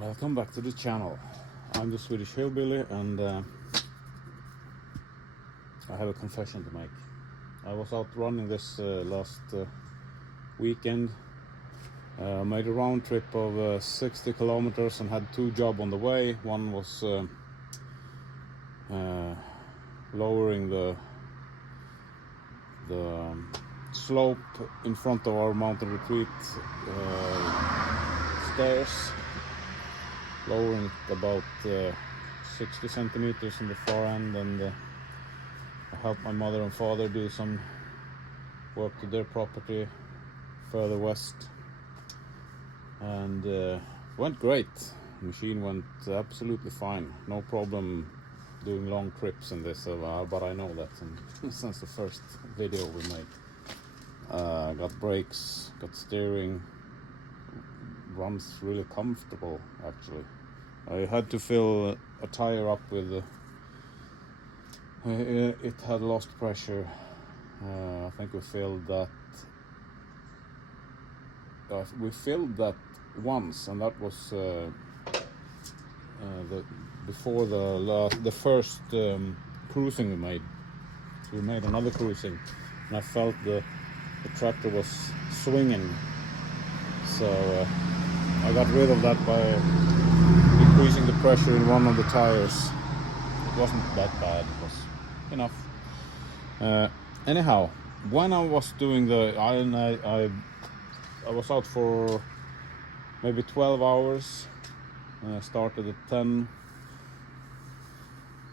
Welcome back to the channel. I'm the Swedish Hillbilly, and I have a confession to make. I was out running this last weekend. Made a round trip of 60 kilometers and had two jobs on the way. One was lowering the slope in front of our mountain retreat stairs, lowering it about 60 centimeters in the far end, and I helped my mother and father do some work to their property further west, and went great. The machine went absolutely fine, no problem doing long trips in this, but I know that since the first video we made. Got brakes, got steering, runs really comfortable actually. I had to fill a tire up with it had lost pressure. I think we filled that once, and that was before the first cruising we made. So we made another cruising, and I felt the tractor was swinging, so I got rid of that by increasing the pressure in one of the tires. It wasn't that bad, it was enough. Anyhow, when I was doing I was out for maybe 12 hours. I started at 10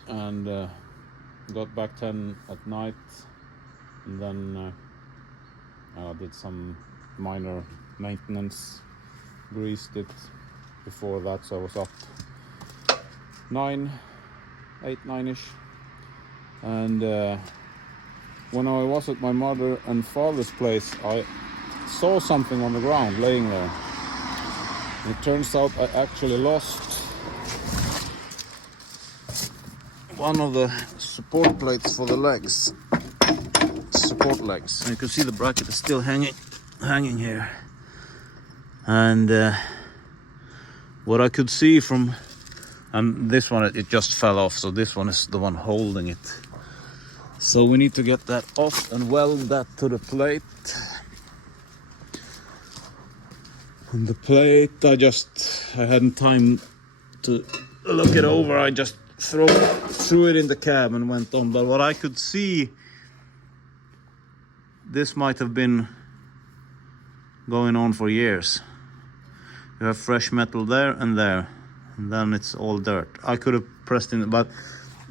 and got back 10 at night, and then I did some minor maintenance, greased it before that, so I was up 9-ish, and when I was at my mother and father's place, I saw something on the ground laying there. And it turns out I actually lost one of the support plates for the legs. Support legs. And you can see the bracket is still hanging here. And what I could see from, and this one it just fell off, so this one is the one holding it. So we need to get that off and weld that to the plate. And the plate, I hadn't time to look it over. I just threw it in the cab and went on. But what I could see, this might have been going on for years. You have fresh metal there, and then it's all dirt. I could have pressed in, but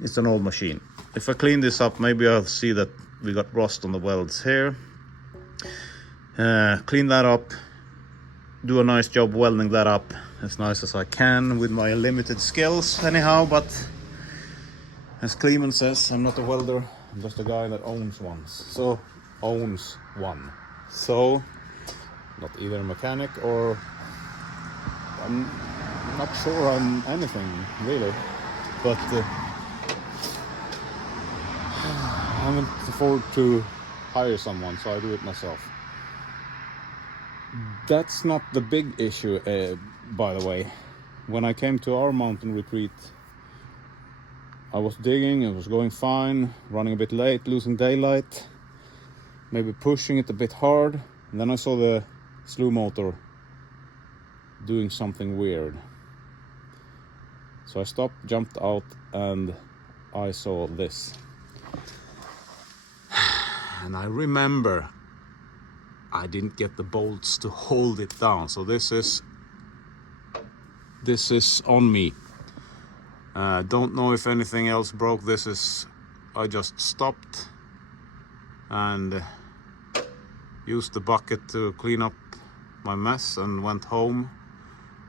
it's an old machine. If I clean this up, maybe I'll see that we got rust on the welds here. Clean that up, do a nice job welding that up as nice as I can with my limited skills anyhow. But as Clemen says, I'm not a welder, I'm just a guy that owns one. So not either a mechanic, or I'm not sure I'm anything really, but I haven't afforded to hire someone, so I do it myself. That's not the big issue, by the way. When I came to our mountain retreat, I was digging, it was going fine, running a bit late, losing daylight, maybe pushing it a bit hard, and then I saw the slew motor doing something weird. So I stopped, jumped out, and I saw this. And I remember I didn't get the bolts to hold it down, so this is on me. Don't know if anything else broke. I just stopped and used the bucket to clean up my mess and went home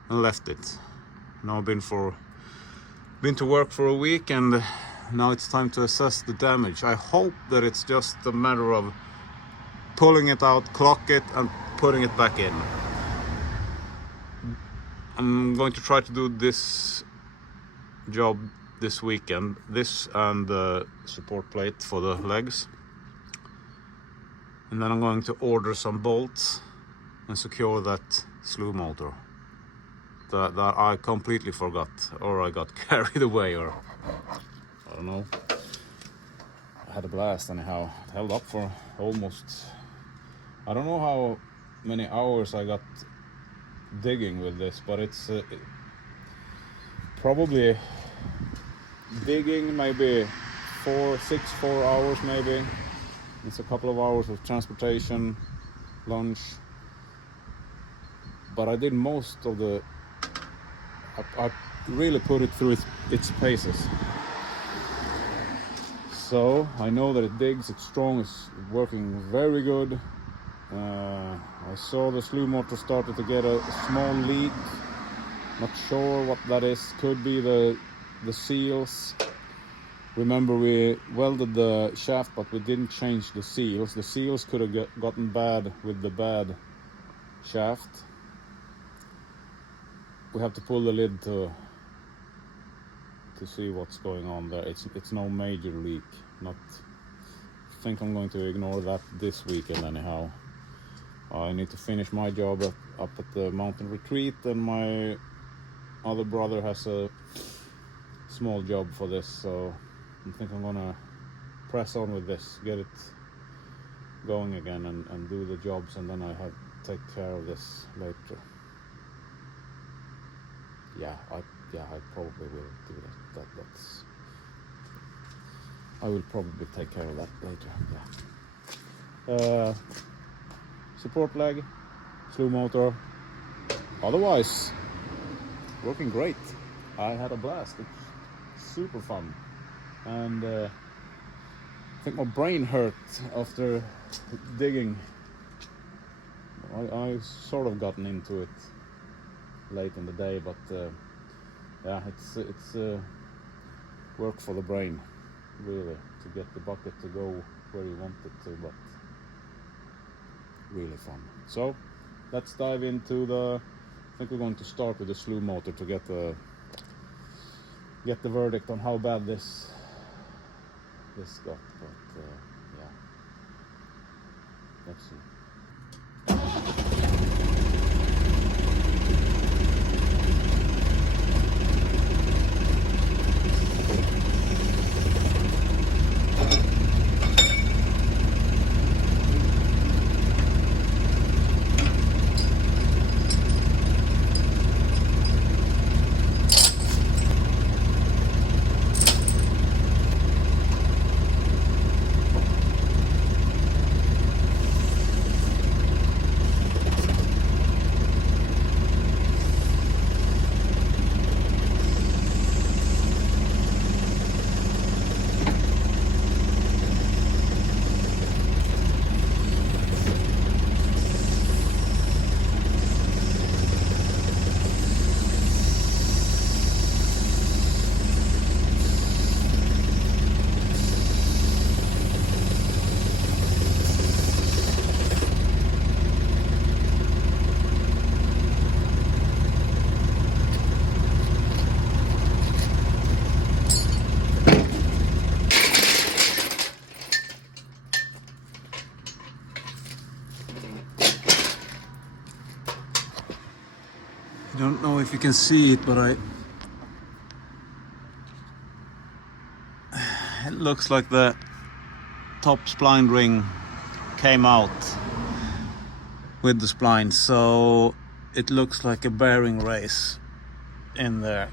and left it. Now I've been to work for a week, and now it's time to assess the damage. I hope that it's just a matter of pulling it out, clock it, and putting it back in. I'm going to try to do this job this weekend, this and the support plate for the legs, and then I'm going to order some bolts and secure that slew motor. that I completely forgot, or I got carried away, or I don't know. I had a blast anyhow. It held up for almost, I don't know how many hours I got digging with this, but it's probably digging maybe 4 hours maybe. It's a couple of hours of transportation, lunch, but I did most of the, I really put it through its paces. So I know that it digs, it's strong, it's working very good. I saw the slew motor started to get a small leak. Not sure what that is. Could be the seals. Remember, we welded the shaft, but we didn't change the seals. The seals could have gotten bad with the bad shaft. We have to pull the lid to see what's going on there. It's no major leak. Not. I think I'm going to ignore that this weekend anyhow. I need to finish my job up at the mountain retreat, and my other brother has a small job for this, so I think I'm gonna press on with this, get it going again, and do the jobs, and then I have to take care of this later. Yeah, I probably will do that. That's I will probably take care of that later. Yeah. Support leg, slew motor. Otherwise, working great. I had a blast. It's super fun, and I think my brain hurt after digging. I sort of gotten into it late in the day, but yeah, it's work for the brain, really, to get the bucket to go where you want it to, but really fun. So let's dive into I think we're going to start with the slew motor to get the verdict on how bad this got, but yeah, let's see. I don't know if you can see it, but it looks like the top spline ring came out with the spline, so it looks like a bearing race in there.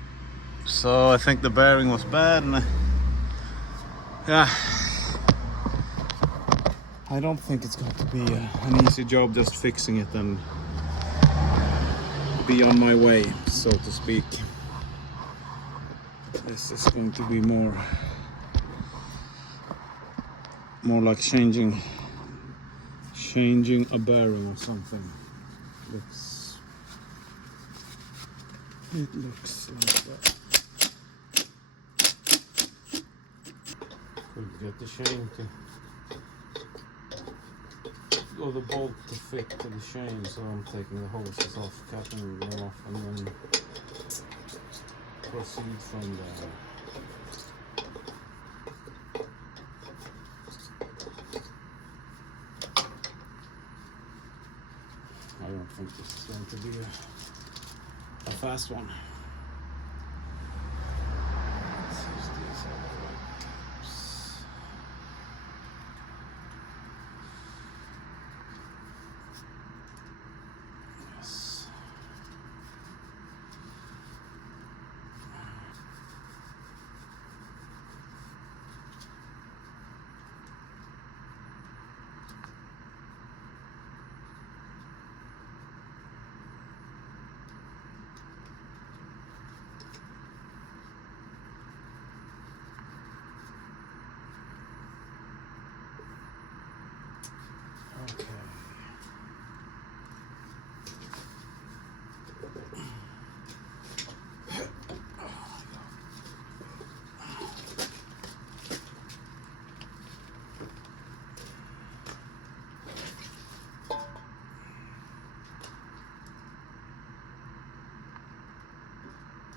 So I think the bearing was bad, and yeah, I don't think it's going to be an easy job just fixing it and be on my way, so to speak. This is going to be more like changing a bearing or something. It looks like that. Could get the chain or the bolt to fit to the chain, so I'm taking the hoses off, cutting them off, and then proceed from there. I don't think this is going to be a fast one.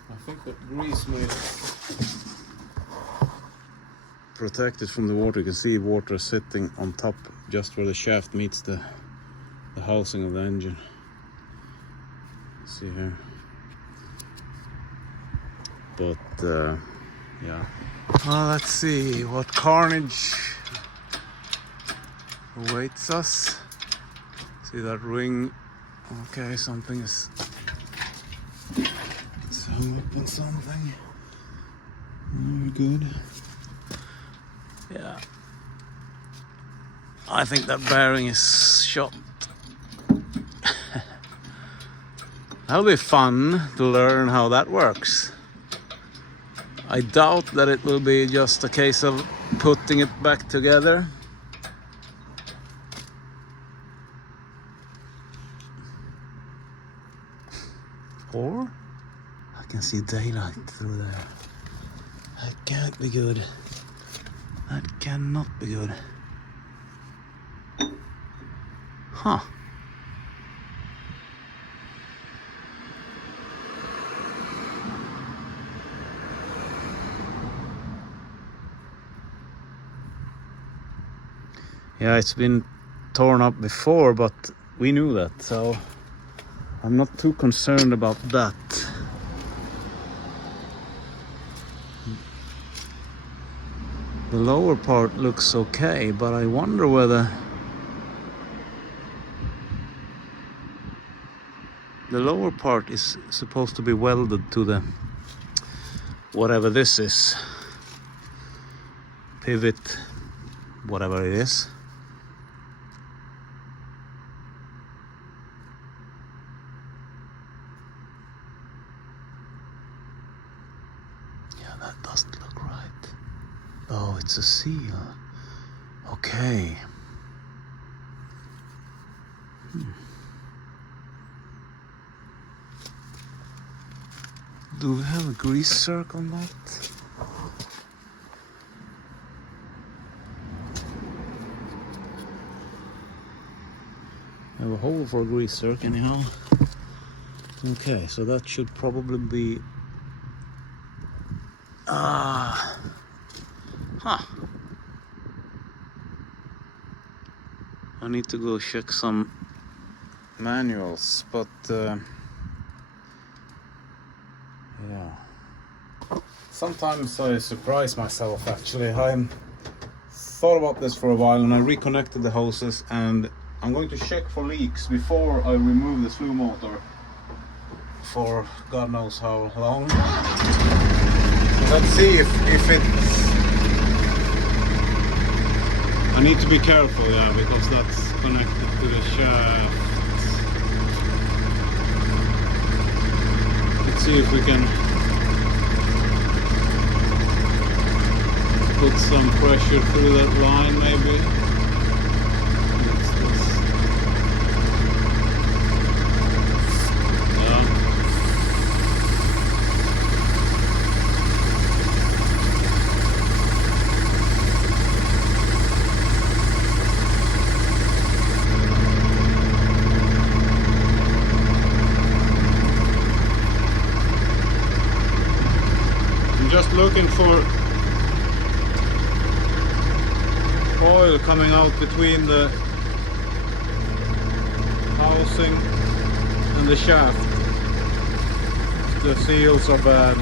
I think that grease made it protected from the water. You can see water sitting on top just where the shaft meets the housing of the engine. See here. But yeah. Well, let's see what carnage awaits us. See that ring? Okay, something is hung up on something. Very good. Yeah. I think that bearing is shot. That'll be fun to learn how that works. I doubt that it will be just a case of putting it back together. Or I can see daylight through there. That can't be good. That cannot be good. Huh. Yeah, it's been torn up before, but we knew that, so I'm not too concerned about that. The lower part looks okay, but I wonder whether the lower part is supposed to be welded to the whatever this is, pivot, whatever it is. Yeah, that doesn't look right. Oh, it's a seal. Okay. Do we have a grease circle on that? I have a hole for a grease circle anyhow. Okay, so that should probably be I need to go check some manuals, but yeah. Sometimes I surprise myself actually. I thought about this for a while and I reconnected the hoses, and I'm going to check for leaks before I remove the slew motor for God knows how long. Let's see if it's... I need to be careful, yeah, because that's connected to the shaft. Let's see if we can put some pressure through that line maybe. Just looking for oil coming out between the housing and the shaft. the seals are bad.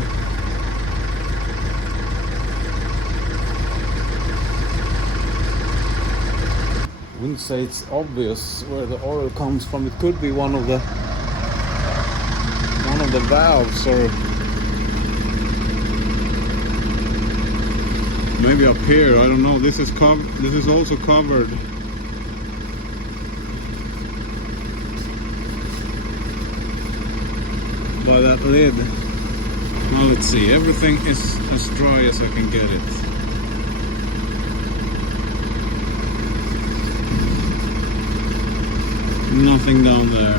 I wouldn't say it's obvious where the oil comes from. It could be one of the valves, or maybe up here. I don't know. This is also covered. By that lid. Well, let's see. Everything is as dry as I can get it. Nothing down there.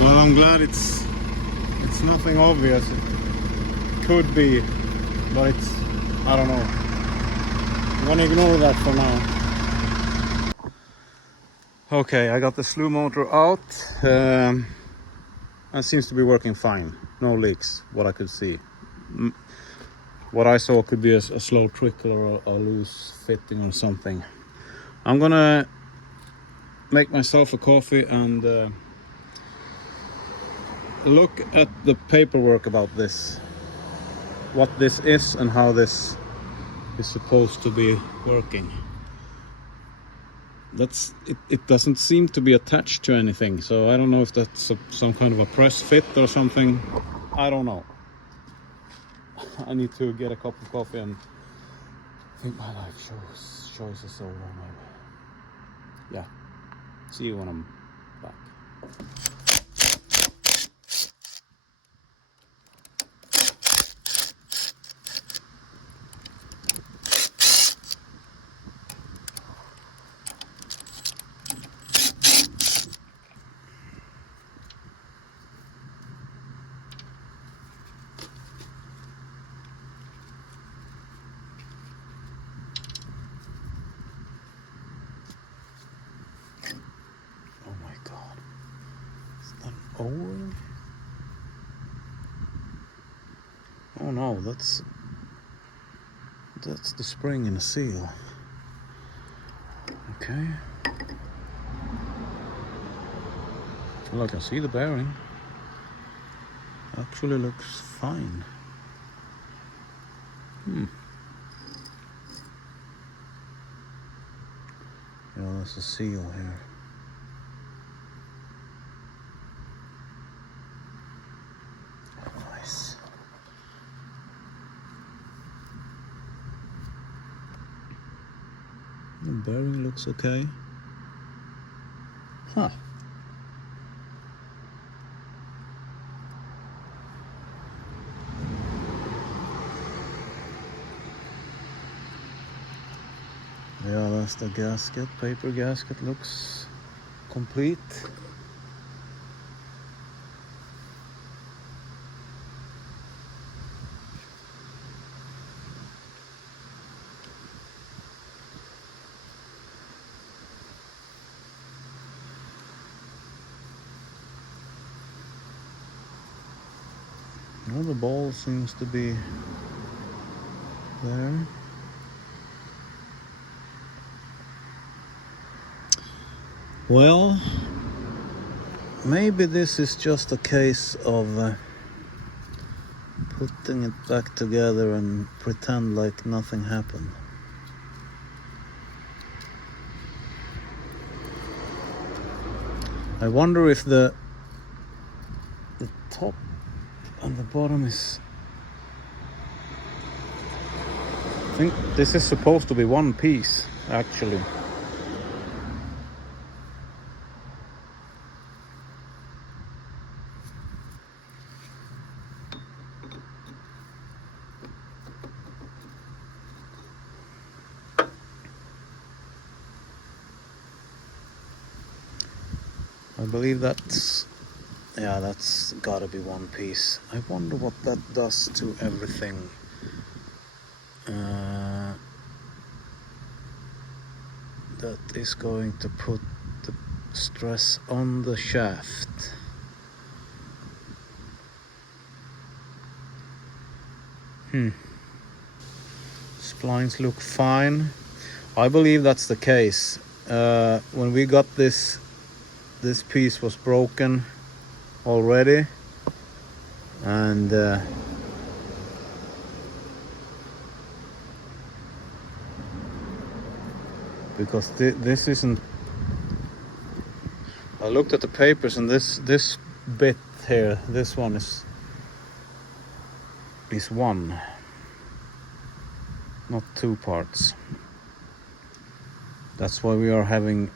Well, I'm glad it's nothing obvious. It could be, but it's, I don't know. I'm gonna ignore that for now. Okay, I got the slew motor out. It seems to be working fine. No leaks, what I could see. What I saw could be a slow trickle or a loose fitting or something. I'm gonna make myself a coffee and look at the paperwork about this, what this is and how this is supposed to be working. It doesn't seem to be attached to anything, so I don't know if that's some kind of a press fit or something. I don't know. I need to get a cup of coffee and think my life choices over maybe. Yeah, see you when I'm back. Oil? Oh no, that's the spring in the seal. Okay. Well, I can see the bearing. Actually looks fine. Yeah, there's a seal here. Nice. The bearing looks okay. Huh. Yeah, that's the gasket. Paper gasket looks complete. All the ball seems to be there. Well, maybe this is just a case of putting it back together and pretend like nothing happened. I wonder if the top and the bottom is... I think this is supposed to be one piece, actually. I believe that's gotta be one piece. I wonder what that does to everything. That is going to put the stress on the shaft. Splines look fine. I believe that's the case. When we got this piece was broken already, and because this isn't... I looked at the papers, and this bit here, this one is one, not two parts. That's why we are having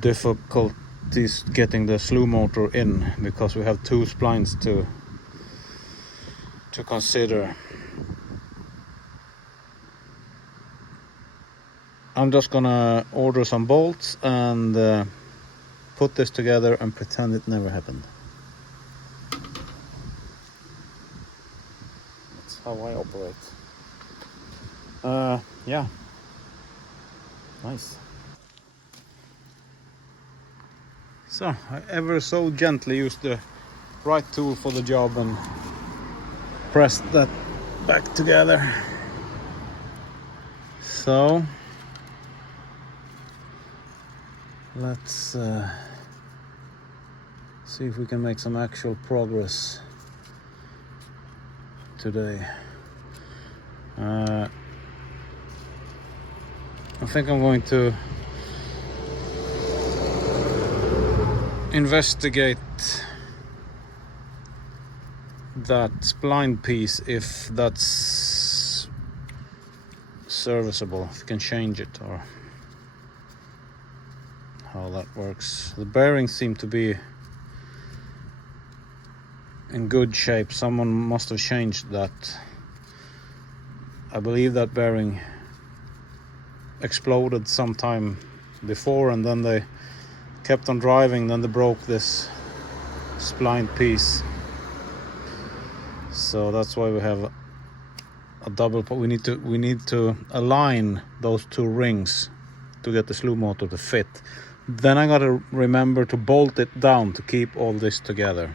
difficulties getting the slew motor in, because we have two splines to consider. I'm just gonna order some bolts and put this together and pretend it never happened. That's how I operate. Yeah. Nice. So I ever so gently used the right tool for the job and pressed that back together. So let's see if we can make some actual progress today. I think I'm going to investigate that spline piece, if that's serviceable, if you can change it, or how that works. The bearings seem to be in good shape. Someone must have changed that. I believe that bearing exploded sometime before, and then they kept on driving, then they broke this spline piece. So that's why we have a double pot. We need to align those two rings to get the slew motor to fit. Then I gotta remember to bolt it down to keep all this together.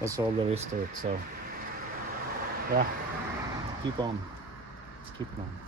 That's all there is to it. So yeah, keep on. Let's keep it on.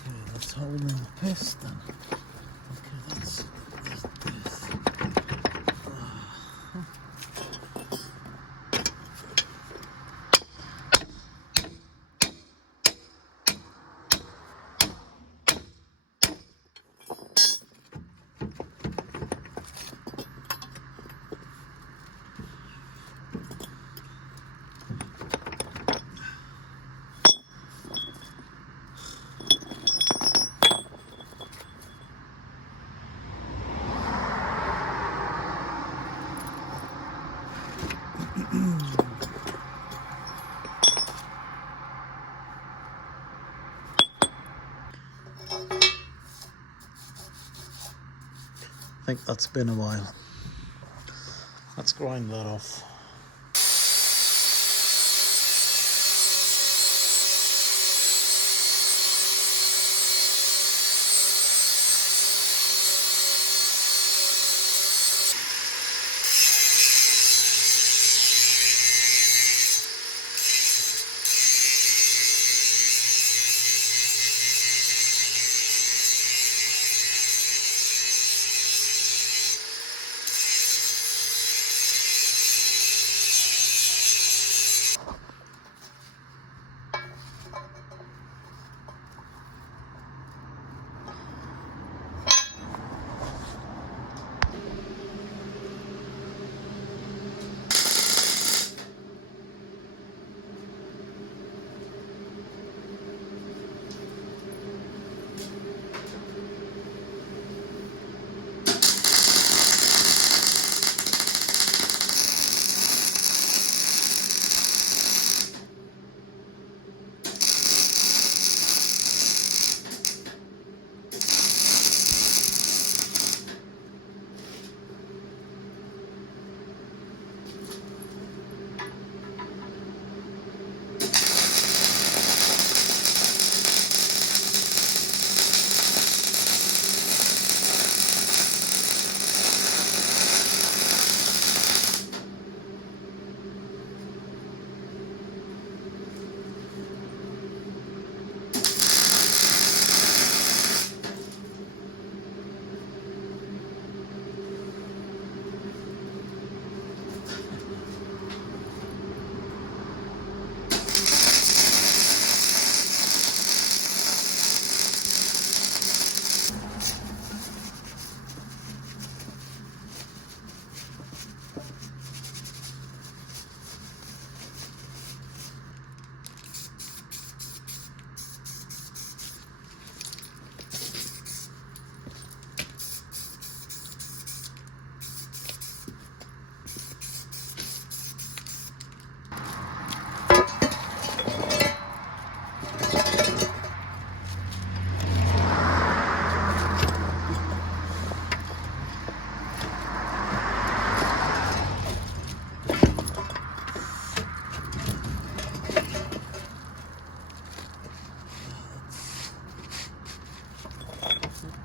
Okay, that's holding the piston. Okay, that's this. I think that's been a while. Let's grind that off.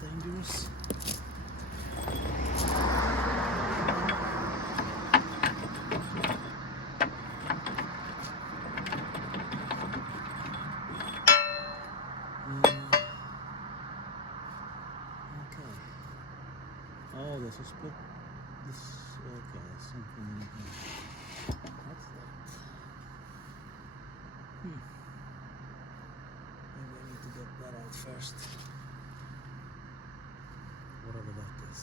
Dangerous. Okay. Oh, this is split. This. Okay, something in here. What's that? Maybe I need to get that out first. Whatever that is.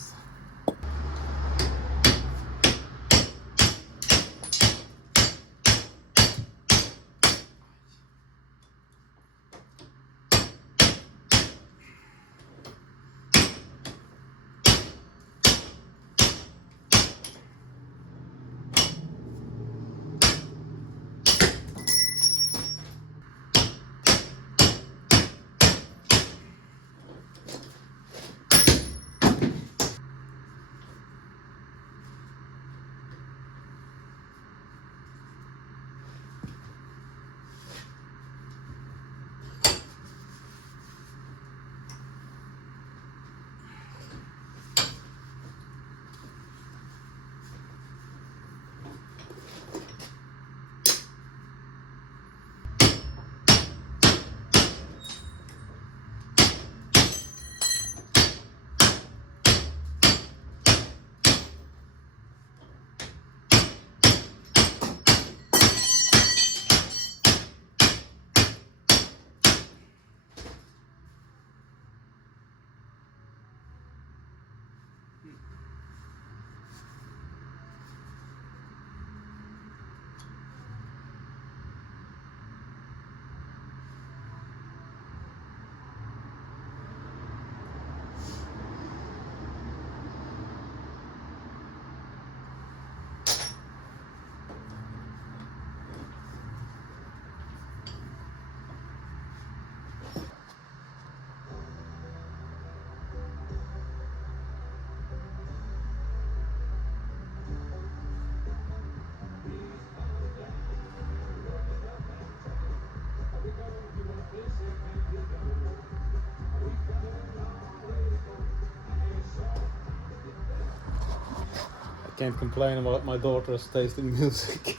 Can't complain about my daughter's taste in music.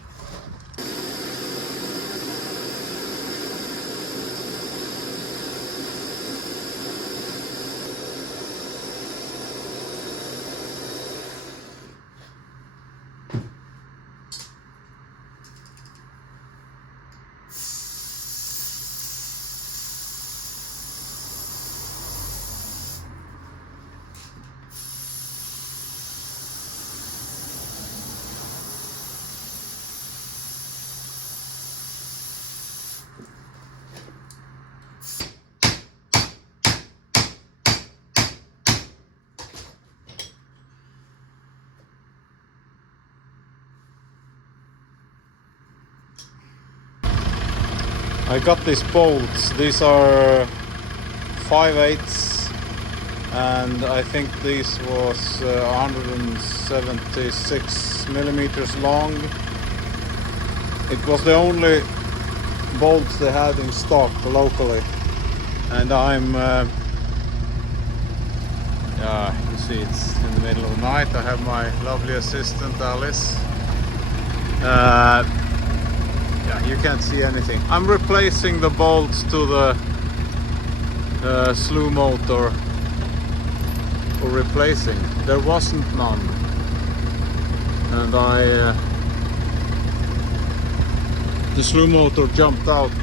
I got these bolts. These are 5/8, and I think this was 176 millimeters long. It was the only bolts they had in stock locally, and I'm you see it's in the middle of the night. I have my lovely assistant Alice. Yeah, you can't see anything. I'm replacing the bolts to the slew motor, or replacing. There wasn't none, and the slew motor jumped off.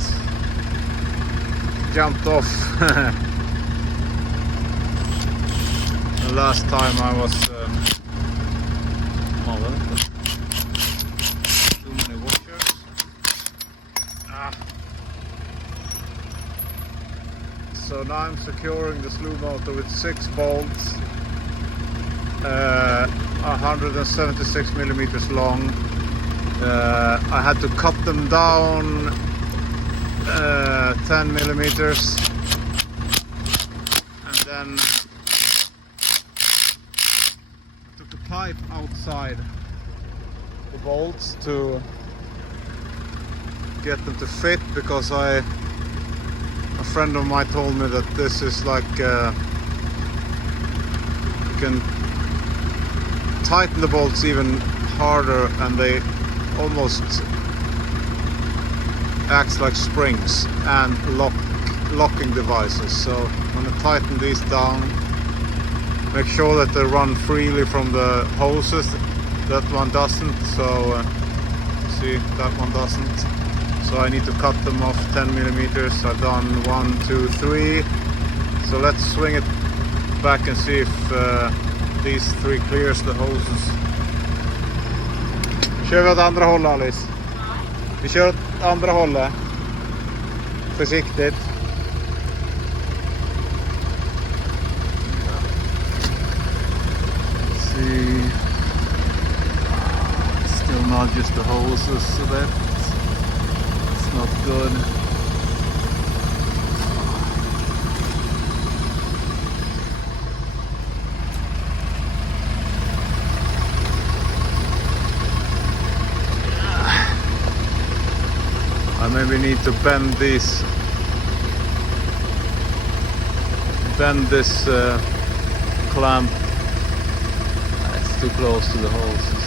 The last time I was too many washers. So now I'm securing the slew motor with 6 bolts, 176 millimeters long. I had to cut them down 10 millimeters, and then I took the pipe outside the bolts to get them to fit, because a friend of mine told me that this is like you can tighten the bolts even harder, and they almost acts like springs and locking devices. So when I tighten these down, make sure that they run freely from the hoses. That one doesn't, so see, that one doesn't. So I need to cut them off 10 millimeters. I've done 1, 2, 3. So let's swing it back and see if these 3 clears the hoses. Kör vi åt andra hållet, Alice? Vi kör åt andra hållet. Försiktigt. Let's see. Still not just the hoses, so that's not good. I maybe need to bend this clamp. It's too close to the hoses.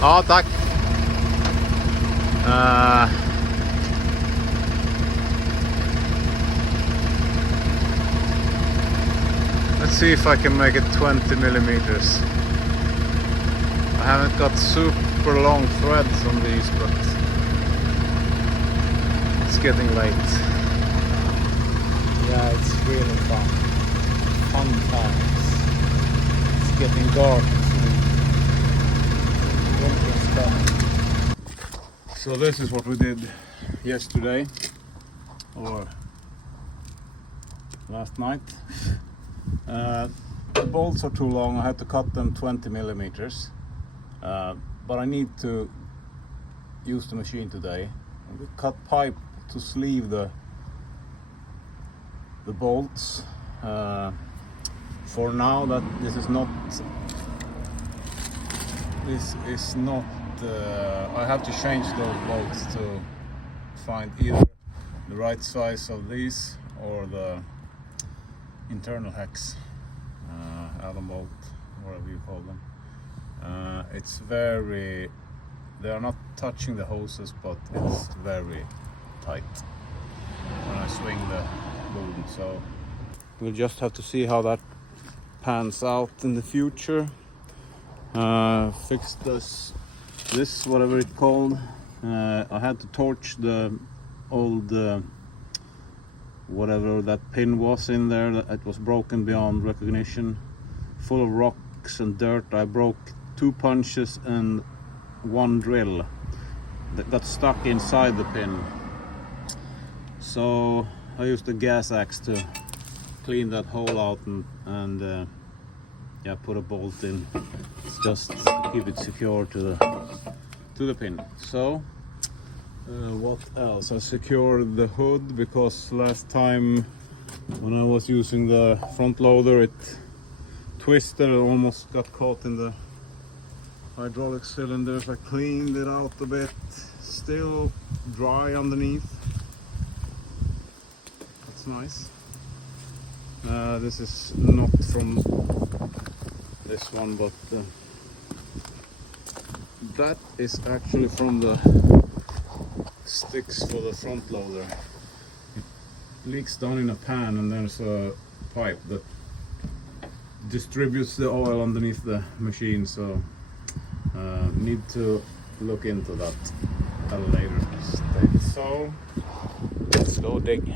Ja, tack. Let's see if I can make it 20 millimeters. I haven't got super long threads on these, but it's getting late. Yeah, it's really fun. Fun times. getting dark. Winter is coming. So this is what we did yesterday, or last night. The bolts are too long. I had to cut them 20 millimeters, but I need to use the machine today. We cut pipe to sleeve the bolts. For now, that this is not. I have to change those bolts to find either the right size of these or the internal hex, Allen bolt, whatever you call them. It's very, they are not touching the hoses, but it's very tight when I swing the boom. So we'll just have to see how that pans out in the future. Fix this whatever it's called. I had to torch the old whatever that pin was in there. It was broken beyond recognition, full of rocks and dirt. I broke 2 punches and 1 drill that got stuck inside the pin. So I used a gas axe to clean that hole out and yeah, put a bolt in. It's just to keep it secure to the pin. So what else? I secured the hood because last time when I was using the front loader it twisted and almost got caught in the hydraulic cylinders. I cleaned it out a bit, still dry underneath. That's nice. This is not from this one, but that is actually from the sticks for the front loader. It leaks down in a pan and there's a pipe that distributes the oil underneath the machine, so need to look into that at a later stage. So let's go dig.